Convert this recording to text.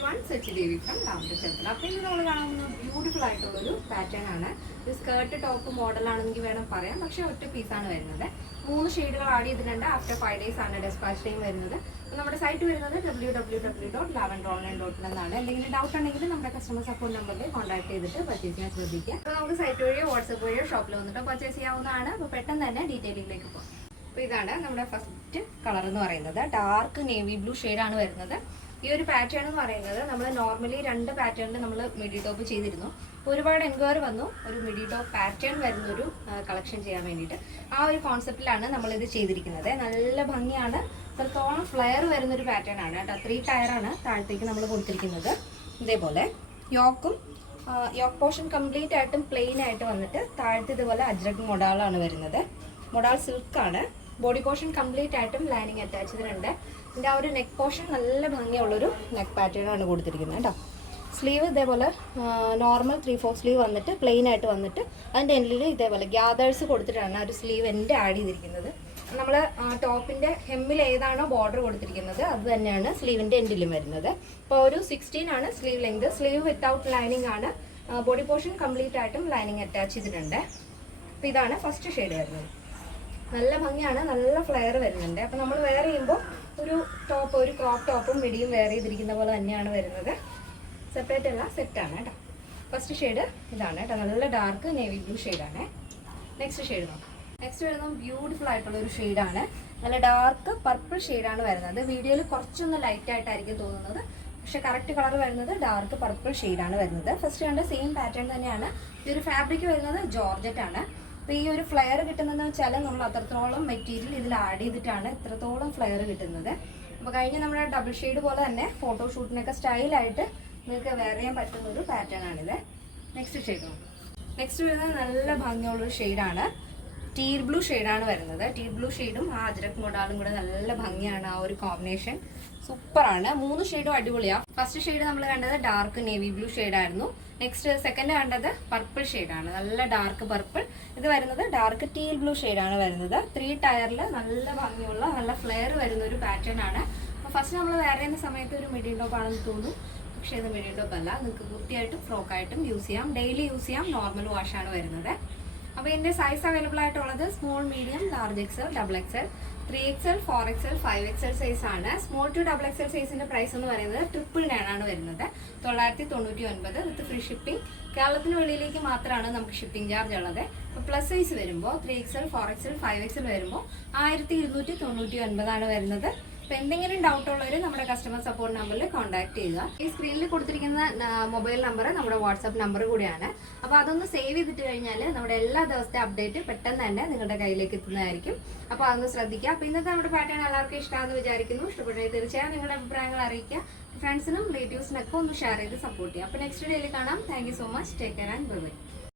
everyone, Sachi Devi from Lavender Temple. അപ്പോൾ ഇന്ന് നമ്മൾ കാണുന്ന ബ്യൂട്ടിഫുൾ ആയിട്ടുള്ള ഒരു പാറ്റേൺ ആണ്. ഇത് സ്കേർട്ട് ടോപ്പ് മോഡൽ ആണെങ്കിൽ വേണം പറയാം, പക്ഷേ ഒറ്റ പീസാണ് വരുന്നത്. 3 ഷെയ്ഡുകൾ ആഡ് ചെയ്തിട്ടുണ്ട്. ആഫ്റ്റർ 5 days ആണ് ഡെസ്പാച്ച് ടൈം വരുന്നത്. നമ്മുടെ സൈറ്റ് വരുന്നത് www.lavenderonline.in എന്നാണ്. എന്തെങ്കിലും ഡൗട്ട് ഉണ്ടെങ്കിൽ നമ്മുടെ കസ്റ്റമർ സപ്പോർട്ട് നമ്പറിൽ കോൺടാക്ട് ചെയ്തിട്ട് പർച്ചേസ് ചെയ്യാൻ ശ്രദ്ധിക്കുക. അപ്പോൾ നമുക്ക് സൈറ്റ് വഴിയോ വാട്സപ്പ് വഴിയോ ഷോപ്പിൽ വന്നിട്ട് പർച്ചേസ് ചെയ്യാവുന്നതാണ്. അപ്പോൾ പെട്ടെന്ന് തന്നെ ഡീറ്റെയിലിംഗിലേക്ക് പോകാം. അപ്പോൾ ഇതാണ് നമ്മുടെ ഫസ്റ്റ് കളർ എന്ന് പറയുന്നത്. ഡാർക്ക് നേവി ബ്ലൂ ഷെയ്ഡാണ് വരുന്നത്. ഈ ഒരു പാറ്റേൺ എന്ന് പറയുന്നത് നമ്മൾ നോർമലി 2 പാറ്റേണിൽ നമ്മൾ മിഡി ടോപ്പ് ചെയ്തിരുന്നു. ഒരുപാട് എൻക്വയറി വന്നു ഒരു മിഡി ടോപ്പ് പാറ്റേൺ വരുന്നൊരു കളക്ഷൻ ചെയ്യാൻ വേണ്ടിയിട്ട്. ആ ഒരു കോൺസെപ്റ്റിലാണ് നമ്മളിത് ചെയ്തിരിക്കുന്നത്. നല്ല ഭംഗിയാണ്. അത്രത്തോളം ഫ്ലെയർ വരുന്നൊരു പാറ്റേൺ ആണ് കേട്ടോ. 3 ടയറാണ് താഴത്തേക്ക് നമ്മൾ കൊടുത്തിരിക്കുന്നത്. ഇതേപോലെ യോക്ക് പോർഷൻ കംപ്ലീറ്റ് ആയിട്ടും പ്ലെയിൻ ആയിട്ട് വന്നിട്ട് താഴത്തെ ഇതുപോലെ അജ്രക് മൊഡാളാണ് വരുന്നത്. മൊഡാൾ സിൽക്കാണ്. ബോഡി പോർഷൻ കംപ്ലീറ്റ് ആയിട്ടും ലൈനിങ് അറ്റാച്ച് ചെയ്തിട്ടുണ്ട്. ഇതിൻ്റെ ആ ഒരു നെക്ക് പോർഷൻ നല്ല ഭംഗിയുള്ളൊരു നെക്ക് പാറ്റേൺ ആണ് കൊടുത്തിരിക്കുന്നത് കേട്ടോ. സ്ലീവ് ഇതേപോലെ നോർമൽ 3/4 സ്ലീവ് വന്നിട്ട് പ്ലെയിൻ ആയിട്ട് വന്നിട്ട് അതിൻ്റെ എൻഡിൽ ഇതേപോലെ ഗ്യാദേഴ്സ് കൊടുത്തിട്ടാണ് ആ ഒരു സ്ലീവ് എൻ്റെ ആഡ് ചെയ്തിരിക്കുന്നത്. നമ്മൾ ടോപ്പിൻ്റെ ഹെമ്മിൽ ഏതാണോ ബോർഡർ കൊടുത്തിരിക്കുന്നത് അത് തന്നെയാണ് സ്ലീവിൻ്റെ എൻഡിലും വരുന്നത്. അപ്പോൾ ഒരു 16 ആണ് sleeve length. Sleeve without lining ആണ്. ബോഡി പോർഷൻ കംപ്ലീറ്റ് ആയിട്ടും ലൈനിങ് അറ്റാച്ച് ചെയ്തിട്ടുണ്ട്. അപ്പോൾ ഇതാണ് ഫസ്റ്റ് ഷെയ്ഡ് വരുന്നത്. നല്ല ഭംഗിയാണ്, നല്ല ഫ്ലെയർ വരുന്നുണ്ട്. അപ്പോൾ നമ്മൾ വെയർ ചെയ്യുമ്പോൾ ഒരു ക്രോപ്പ് ടോപ്പും മിഡിയും വെയർ ചെയ്തിരിക്കുന്ന പോലെ തന്നെയാണ് വരുന്നത്. സെപ്പറേറ്റ് അല്ല, സെറ്റാണ് കേട്ടോ. ഫസ്റ്റ് ഷെയ്ഡ് ഇതാണ് കേട്ടോ. നല്ല ഡാർക്ക് നേവി ബ്ലൂ ഷെയ്ഡാണ്. നെക്സ്റ്റ് ഷെയ്ഡ് നോക്കാം. നെക്സ്റ്റ് വരുന്നത് ബ്യൂട്ടിഫുൾ ആയിട്ടുള്ള ഒരു ഷെയ്ഡാണ്. നല്ല ഡാർക്ക് പർപ്പിൾ ഷെയ്ഡാണ് വരുന്നത്. വീഡിയോയിൽ കുറച്ചൊന്ന് ലൈറ്റ് ആയിട്ടായിരിക്കും തോന്നുന്നത്, പക്ഷേ കറക്റ്റ് കളർ വരുന്നത് ഡാർക്ക് പർപ്പിൾ ഷെയ്ഡാണ് വരുന്നത്. ഫസ്റ്റ് കണ്ട സെയിം പാറ്റേൺ തന്നെയാണ്. ഈ ഒരു ഫാബ്രിക് വരുന്നത് ജോർജറ്റ് ആണ്. അപ്പോൾ ഈ ഒരു ഫ്ലെയർ കിട്ടുന്നതെന്ന് വെച്ചാൽ നമ്മൾ അത്രത്തോളം മെറ്റീരിയൽ ഇതിൽ ആഡ് ചെയ്തിട്ടാണ് ഇത്രത്തോളം ഫ്ലെയർ കിട്ടുന്നത്. അപ്പോൾ കഴിഞ്ഞ നമ്മുടെ ഡബിൾ ഷെയ്ഡ് പോലെ തന്നെ ഫോട്ടോഷൂട്ടിനൊക്കെ സ്റ്റൈലായിട്ട് നിങ്ങൾക്ക് വെയർ ചെയ്യാൻ പറ്റുന്ന ഒരു പാറ്റേൺ ആണിത്. നെക്സ്റ്റ് ഷെയ്ഡ് നോക്കാം. നെക്സ്റ്റ് വരുന്നത് നല്ല ഭംഗിയുള്ളൊരു ഷെയ്ഡാണ്. ടീൽ ബ്ലൂ ഷെയ്ഡാണ് വരുന്നത്. ടീൽ ബ്ലൂ ഷെയ്ഡും ആ അജ്രക് മൊഡാളും കൂടെ നല്ല ഭംഗിയാണ്. ആ ഒരു കോമ്പിനേഷൻ സൂപ്പറാണ്. 3 ഷെയ്ഡും അടിപൊളിയാണ്. ഫസ്റ്റ് ഷെയ്ഡ് നമ്മൾ കണ്ടത് ഡാർക്ക് നേവി ബ്ലൂ ഷെയ്ഡായിരുന്നു. നെക്സ്റ്റ് സെക്കൻഡ് കണ്ടത് പർപ്പിൾ ഷെയ്ഡാണ്. നല്ല ഡാർക്ക് പർപ്പിൾ. ഇത് വരുന്നത് ഡാർക്ക് ടീൽ ബ്ലൂ ഷെയ്ഡാണ് വരുന്നത്. 3 ടയറിൽ നല്ല ഭംഗിയുള്ള നല്ല ഫ്ലെയർ വരുന്ന ഒരു പാറ്റേൺ ആണ്. അപ്പോൾ ഫസ്റ്റ് നമ്മൾ വെയർ ചെയ്യുന്ന സമയത്ത് ഒരു മിഡി ടോപ്പ് ആണെന്ന് തോന്നും, പക്ഷേ ഇത് മിഡി ടോപ്പ് അല്ല. നിങ്ങൾക്ക് കുർത്തിയായിട്ടും ഫ്രോക്കായിട്ടും യൂസ് ചെയ്യാം, ഡെയിലി യൂസ് ചെയ്യാം. നോർമൽ വാഷാണ് വരുന്നത്. അപ്പോൾ ഇതിൻ്റെ സൈസ് അവൈലബിൾ ആയിട്ടുള്ളത് small, medium, large XL, double XL, 3XL, 4XL, 5XL size ആണ്. സ്മോൾ ടു ഡബിൾ XL സൈസിന്റെ പ്രൈസ് എന്ന് പറയുന്നത് 999 ആണ് വരുന്നത്. 999 വിത്ത് ഫ്രീ ഷിപ്പിംഗ്. കേരളത്തിന് വെളിയിലേക്ക് മാത്രമാണ് നമുക്ക് ഷിപ്പിംഗ് ചാർജ് ഉള്ളത്. അപ്പോൾ പ്ലസ് സൈസ് വരുമ്പോൾ 3XL, 4XL, 5XL വരുമ്പോൾ 1299 ആണ് വരുന്നത്. അപ്പോൾ എന്തെങ്കിലും ഡൗട്ട് ഉള്ളവർ നമ്മുടെ കസ്റ്റമർ സപ്പോർട്ട് നമ്പറിൽ കോൺടാക്ട് ചെയ്യുക. ഈ സ്ക്രീനിൽ കൊടുത്തിരിക്കുന്ന മൊബൈൽ നമ്പർ നമ്മുടെ വാട്സാപ്പ് നമ്പർ കൂടിയാണ്. അപ്പോൾ അതൊന്ന് സേവ് ചെയ്തിട്ട് കഴിഞ്ഞാൽ നമ്മുടെ എല്ലാ ദിവസത്തെ അപ്ഡേറ്റ് പെട്ടെന്ന് തന്നെ നിങ്ങളുടെ കയ്യിലേക്ക് എത്തുന്നതായിരിക്കും. അപ്പോൾ അതൊന്ന് ശ്രദ്ധിക്കുക. അപ്പോൾ ഇന്നത്തെ നമ്മുടെ പാറ്റേൺ എല്ലാവർക്കും ഇഷ്ടമാണെന്ന് വിചാരിക്കുന്നു. ഇഷ്ടപ്പെട്ടെങ്കിൽ തീർച്ചയായും നിങ്ങളുടെ അഭിപ്രായങ്ങൾ അറിയിക്കുക. ഫ്രണ്ട്സിനും റിലേറ്റീവ്സിനൊക്കെ ഒന്ന് ഷെയർ ചെയ്ത് സപ്പോർട്ട് ചെയ്യുക. അപ്പോൾ നെക്സ്റ്റ് ഡേയിൽ കാണാം. Thank you so much. Take care and bye bye.